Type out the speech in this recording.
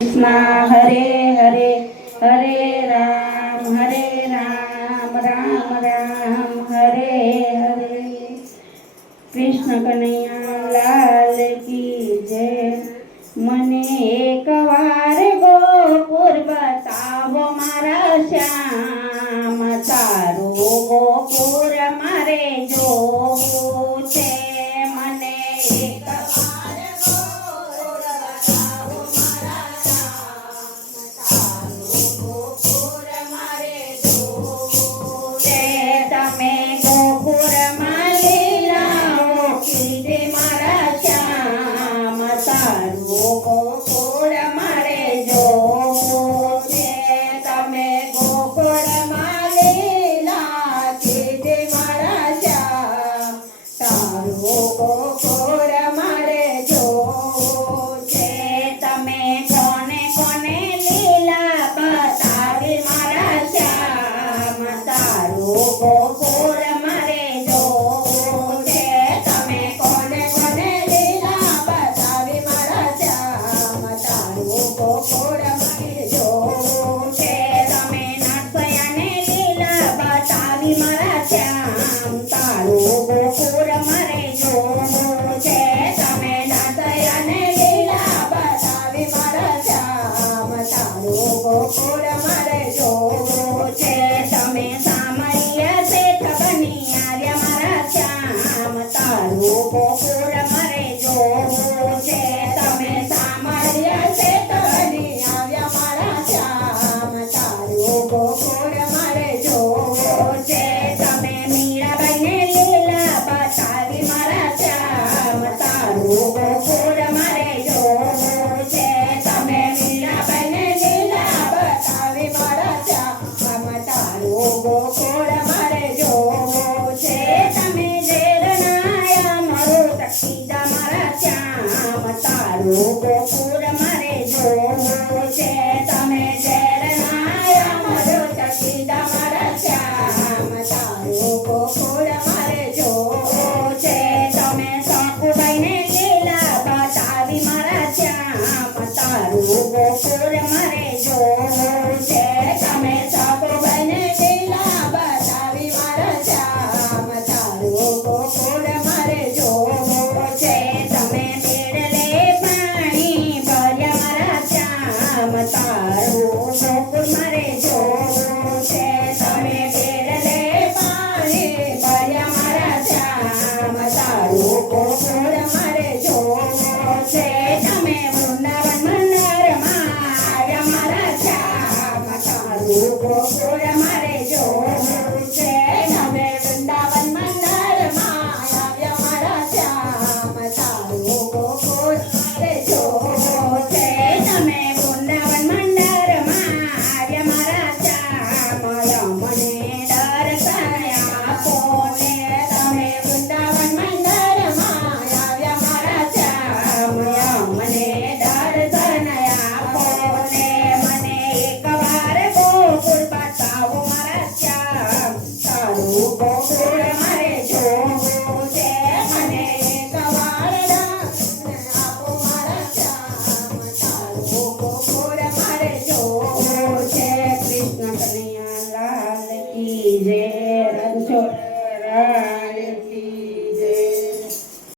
कृष्ण हरे हरे हरे राम राम राम हरे हरे। कृष्ण कन्हैया लाल की जय। मने एक वार गोकुर बतावो मारा श्याम, तारो गोकुर मारे जोवुं छे। मने एक वार गोकुर बतावो मारा श्याम, तारो गोकुर मारे जोवुं छे। तमे गोकुરમાં લીલાઓ કીધે મારા શ્યામ, તારો ગોકુળ મારે જોવું છે। તમે ગોકુળમાં લીલા કીધે મારા શ્યામ, તારો ગોકુળ મારે જોવું છે। તમે કોને કોને લીલા બતાવી મારા શ્યામ, તારો ગોકુળ મારે જોવું છે। તમે કોને કોને લીલા બતાવી મારા શ્યામ, તારો ગોકુળ મારે જોવું છે। તમે નાથયાને લીલા બતાવી મારા શ્યામ, તારો ગોકુળ મારે જોવું છે। તમે નાથયાને લીલા બતાવી મારા શ્યામ, તારો ગોકુળ મારે જોવું છે। તમે સામૈયા શેઠ બની આવ્યા મારા શ્યામ, તારો ગોકુળ મારે જોવું છે। તમે સામૈયા શેઠ બની આવ્યા મારા શ્યામ, તારો ગોકુળ મારે જોવું છે। તમે મીરાબાઈને લીલા બતાવી મારા શ્યામ, તારો ગોકુળ મારે જોવું છે। તમે મીરાબાઈને લીલા બતાવી મારા શ્યામ, તારો ગોકુળ મારે જોવું છે। તમે ઝેરનાયા મરુત કીધા મારા શ્યામ, તારો ગોકુળ મારે જોવું છે। તમે ઝેરનાયા મરુત કીધા મારા શ્યામ, તારો ગોકુળ મારે જોવું છે। તમે સકુબાઈને લીલા બતાવી મારા શ્યામ, તારો ગોકુળ મારે જોવું છે। તમે સકુબાઈને લીલા બતાવી મારા શ્યામ, તારો ગોકુળ મારે જોવું છે। તમે બેડલે પાણી ભર્યા મારા શ્યામ, તારો